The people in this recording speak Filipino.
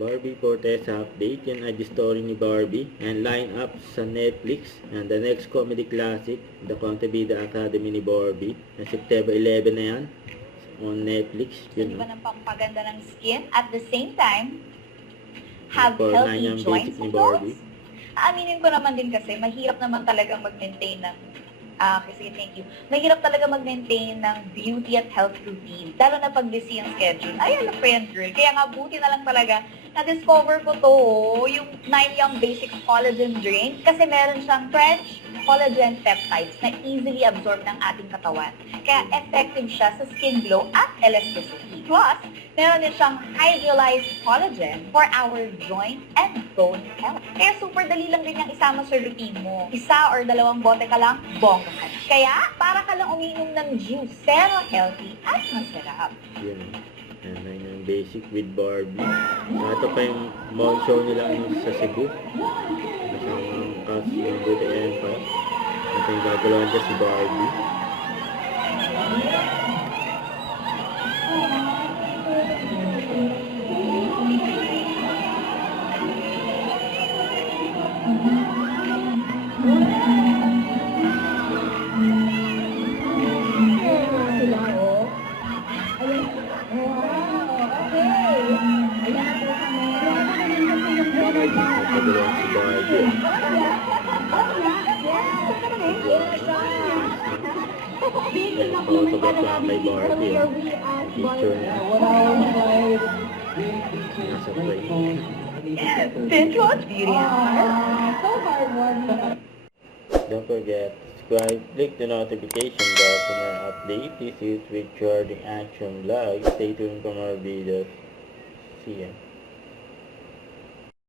Barbie Fortesa update. Yan ay the story ni Barbie. And line up sa Netflix. And the next comedy classic, The Contabida Academy ni Barbie. Na September 11 na yan. On Netflix. Yun, diba ng pampaganda ng skin? At the same time, have healthy joints and bones? Aaminin ko naman din kasi, mahirap naman talagang mag-maintain ng kasi thank you. Mahirap talaga mag-maintain ng beauty at health routine. Lalo na pag busy ang schedule. Ay, alam ko yan, girl. Kaya nga, buti na lang talaga na-discover ko to, yung 9 Young Basics Collagen Drink. Kasi meron siyang French collagen peptides na easily absorb ng ating katawan. Kaya effective siya sa skin glow at elasticity. Plus, meron din siyang hydrolyzed collagen for our joint and bone health. Kaya super dali lang din yung isama sa routine mo. 1 or 2 bote ka lang, bongga ka na. Kaya, para ka lang umiinom ng juice, pero healthy at masarap. Yun. Yan yung basic with Barbie. Ito pa yung mall show nila sa Cebu. Kasama ang cast ng Buti Empire. Ito yung gagalawan dyan si Barbie. Gagalawan si Barbie. Photograph lang kay Barbie. Picture niya. Nasa plate. Binge watch Beauty Empire. Don't forget to subscribe, click the notification bell for more updates. This is Richard in Action Vlog. Stay tuned for more videos. See ya.